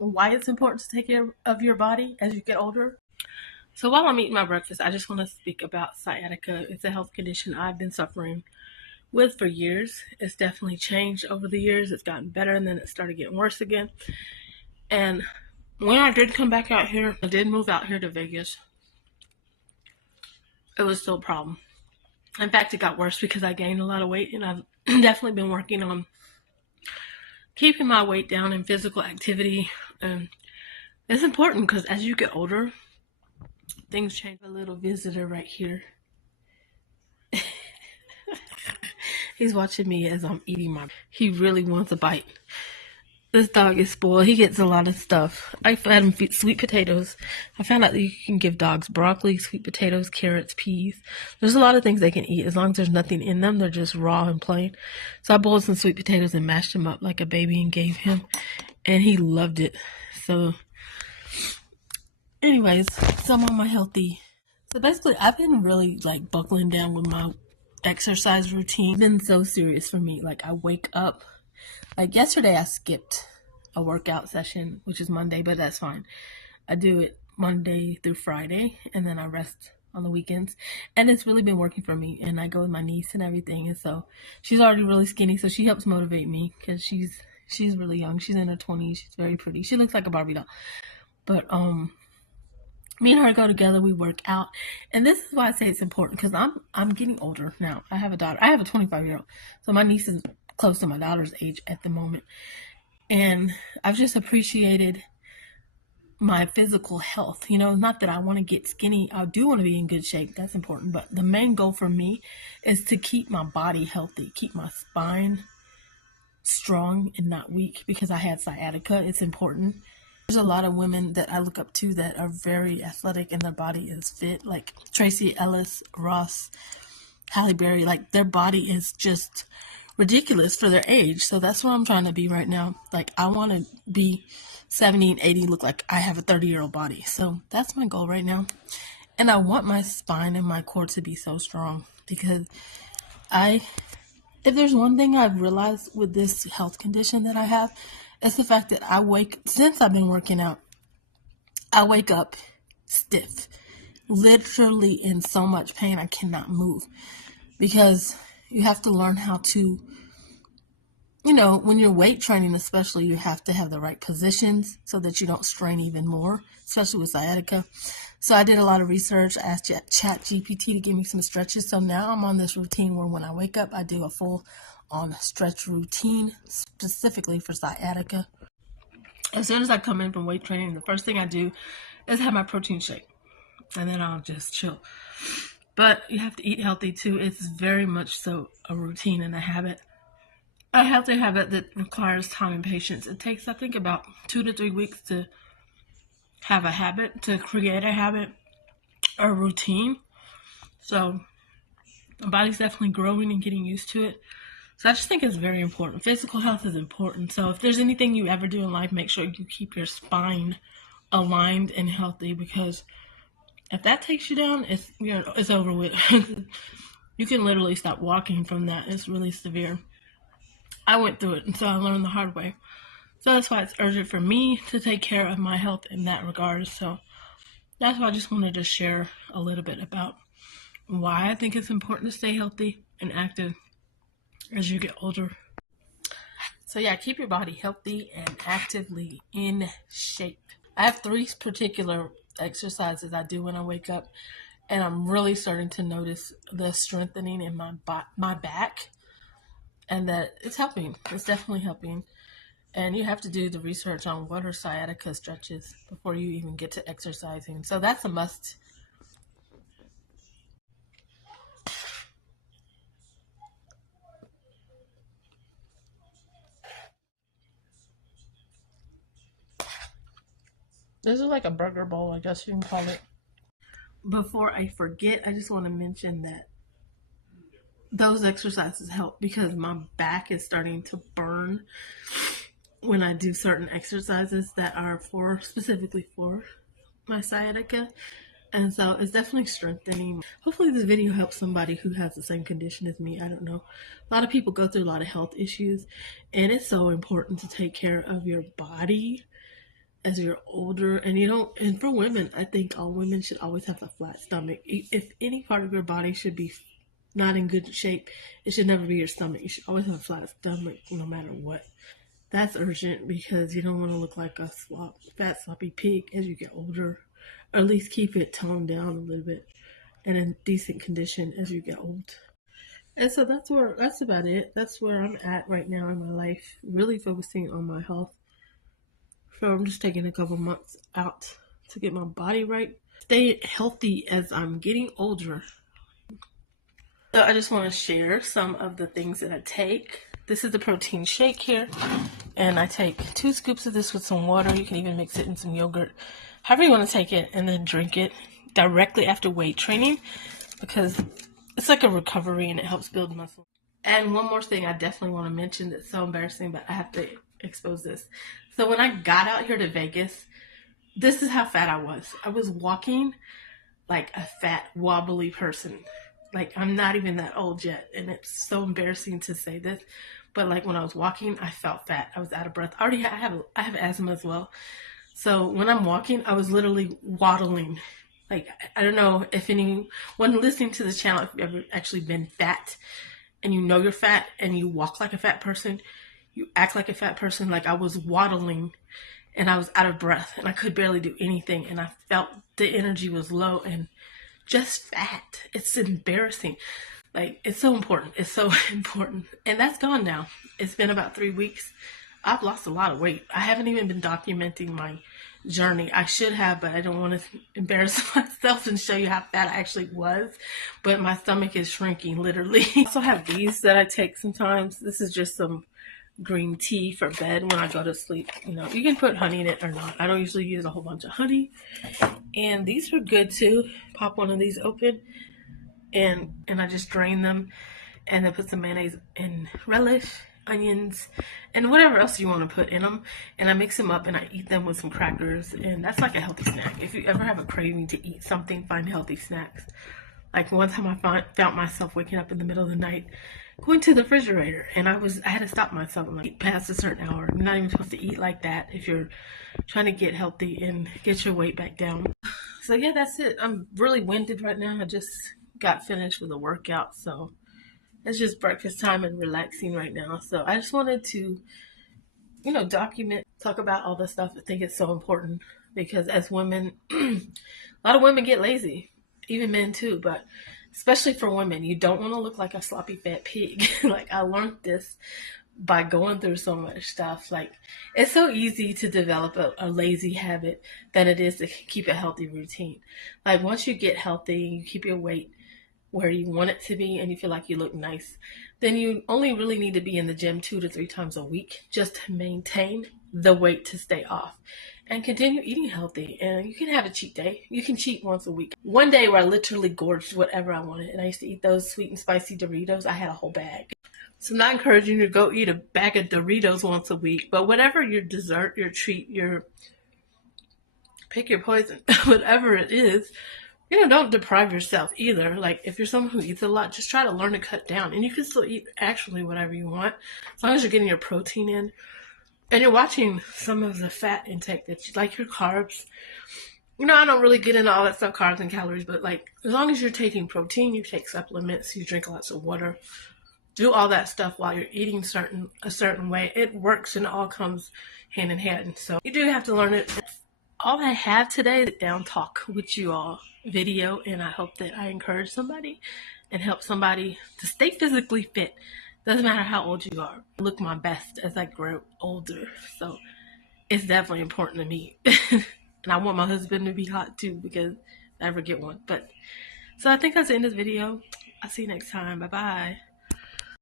why it's important to take care of your body as you get older. So while I'm eating my breakfast, I just want to speak about sciatica. It's a health condition I've been suffering with for years. It's definitely changed over the years. It's gotten better and then it started getting worse again. And when I did come back out here, I did move out here to Vegas, it was still a problem. In fact, it got worse because I gained a lot of weight, and I've definitely been working on keeping my weight down in physical activity. And it's important because as you get older, things change. A little visitor right here. He's watching me as I'm eating he really wants a bite. This dog is spoiled. He gets a lot of stuff. I fed him sweet potatoes. I found out that you can give dogs broccoli, sweet potatoes, carrots, peas. There's a lot of things they can eat as long as there's nothing in them. They're just raw and plain. So I boiled some sweet potatoes and mashed them up like a baby and gave him. And he loved it. So anyways, so I'm on my healthy. So basically, I've been really like buckling down with my exercise routine. It's been so serious for me. Like I wake up. Like yesterday, I skipped a workout session, which is Monday, but that's fine. I do it Monday through Friday, and then I rest on the weekends. And it's really been working for me. And I go with my niece and everything. And so she's already really skinny, so she helps motivate me because she's really young. She's in her 20s. She's very pretty. She looks like a Barbie doll. But me and her go together. We work out, and this is why I say it's important because I'm getting older now. I have a daughter. I have a 25-year-old, so my niece is close to my daughter's age at the moment. And I've just appreciated my physical health. You know, not that I want to get skinny. I do want to be in good shape. That's important. But the main goal for me is to keep my body healthy, keep my spine strong and not weak because I had sciatica. It's important. There's a lot of women that I look up to that are very athletic and their body is fit, like Tracy Ellis Ross, Halle Berry. Like their body is just ridiculous for their age. So that's what I'm trying to be right now. Like I want to be 70 and 80, look like I have a 30-year-old body. So that's my goal right now. And I want my spine and my core to be so strong because if there's one thing I've realized with this health condition that I have, it's the fact that since I've been working out, I wake up stiff, literally in so much pain I cannot move because you have to learn how to, you know, when you're weight training especially, you have to have the right positions so that you don't strain even more, especially with sciatica. So I did a lot of research. I asked ChatGPT to give me some stretches. So now I'm on this routine where when I wake up, I do a full-on stretch routine specifically for sciatica. As soon as I come in from weight training, the first thing I do is have my protein shake. And then I'll just chill. But you have to eat healthy too. It's very much so a routine and a habit. A healthy habit that requires time and patience. It takes, I think, about 2 to 3 weeks to have a habit, to create a habit or a routine. So my body's definitely growing and getting used to it. So I just think it's very important. Physical health is important. So if there's anything you ever do in life, make sure you keep your spine aligned and healthy because if that takes you down, it's over with. You can literally stop walking from that. It's really severe. I went through it, and so I learned the hard way. So that's why it's urgent for me to take care of my health in that regard. So that's why I just wanted to share a little bit about why I think it's important to stay healthy and active as you get older. So yeah, keep your body healthy and actively in shape. I have 3 particular exercises I do when I wake up, and I'm really starting to notice the strengthening in my back, and that it's helping. It's definitely helping. And you have to do the research on what are sciatica stretches before you even get to exercising. So that's a must. This is like a burger bowl, I guess you can call it. Before I forget, I just want to mention that those exercises help because my back is starting to burn when I do certain exercises that are specifically for my sciatica. And so it's definitely strengthening. Hopefully this video helps somebody who has the same condition as me. I don't know. A lot of people go through a lot of health issues, and it's so important to take care of your body as you're older. And you don't, and for women, I think all women should always have a flat stomach. If any part of your body should be not in good shape, it should never be your stomach. You should always have a flat stomach no matter what. That's urgent because you don't want to look like a fat sloppy pig as you get older, or at least keep it toned down a little bit and in decent condition as you get old. And so that's about it. That's where I'm at right now in my life, really focusing on my health. So I'm just taking a couple months out to get my body right, stay healthy as I'm getting older. So I just want to share some of the things that I take. This is the protein shake here, and I take 2 scoops of this with some water. You can even mix it in some yogurt, however you want to take it, and then drink it directly after weight training because it's like a recovery and it helps build muscle. And one more thing I definitely want to mention that's so embarrassing, but I have to expose this. So when I got out here to Vegas, this is how fat I was. I was walking like a fat, wobbly person. Like, I'm not even that old yet, and it's so embarrassing to say this, but like when I was walking, I felt fat. I was out of breath. I have asthma as well. So when I'm walking, I was literally waddling. Like, I don't know if anyone listening to this channel, if you've ever actually been fat and you know you're fat and you walk like a fat person, you act like a fat person. Like, I was waddling and I was out of breath and I could barely do anything, and I felt the energy was low and just fat. It's embarrassing. Like, it's so important. It's so important. And that's gone now. It's been about 3 weeks. I've lost a lot of weight. I haven't even been documenting my journey. I should have, but I don't want to embarrass myself and show you how fat I actually was. But my stomach is shrinking, literally. I also have these that I take sometimes. This is just some green tea for bed when I go to sleep. You know, you can put honey in it or not. I don't usually use a whole bunch of honey. And these are good too. Pop one of these open and I just drain them and then put some mayonnaise and relish, onions, and whatever else you want to put in them. And I mix them up and I eat them with some crackers, and that's like a healthy snack. If you ever have a craving to eat something, find healthy snacks. Like one time I found myself waking up in the middle of the night, going to the refrigerator, and I had to stop myself. I'm like, past a certain hour. I'm not even supposed to eat like that if you're trying to get healthy and get your weight back down. So yeah, that's it. I'm really winded right now. I just got finished with a workout, so it's just breakfast time and relaxing right now. So I just wanted to, document, talk about all this stuff. I think it's so important because as women, a lot of women get lazy, even men too, but especially for women, you don't want to look like a sloppy fat pig. Like, I learned this by going through so much stuff. Like, it's so easy to develop a lazy habit than it is to keep a healthy routine. Like, once you get healthy, you keep your weight where you want it to be and you feel like you look nice, then you only really need to be in the gym 2 to 3 times a week just to maintain the weight to stay off and continue eating healthy. And you can have a cheat day. You can cheat once a week. One day where I literally gorged whatever I wanted, and I used to eat those sweet and spicy Doritos. I had a whole bag. So I'm not encouraging you to go eat a bag of Doritos once a week, but whatever your dessert, your treat, pick your poison, whatever it is, don't deprive yourself either. Like, if you're someone who eats a lot, just try to learn to cut down. And you can still eat actually whatever you want, as long as you're getting your protein in. And you're watching some of the fat intake that you like, your carbs. I don't really get into all that stuff, carbs and calories, but like, as long as you're taking protein, you take supplements, you drink lots of water, do all that stuff while you're eating a certain way, it works and it all comes hand in hand. So you do have to learn it. All I have today is a down talk with you all video, and I hope that I encourage somebody and help somebody to stay physically fit. Doesn't matter how old you are. I look my best as I grow older, so it's definitely important to me. And I want my husband to be hot too, because I never get one. But so I think that's the end of the video. I'll see you next time. Bye bye.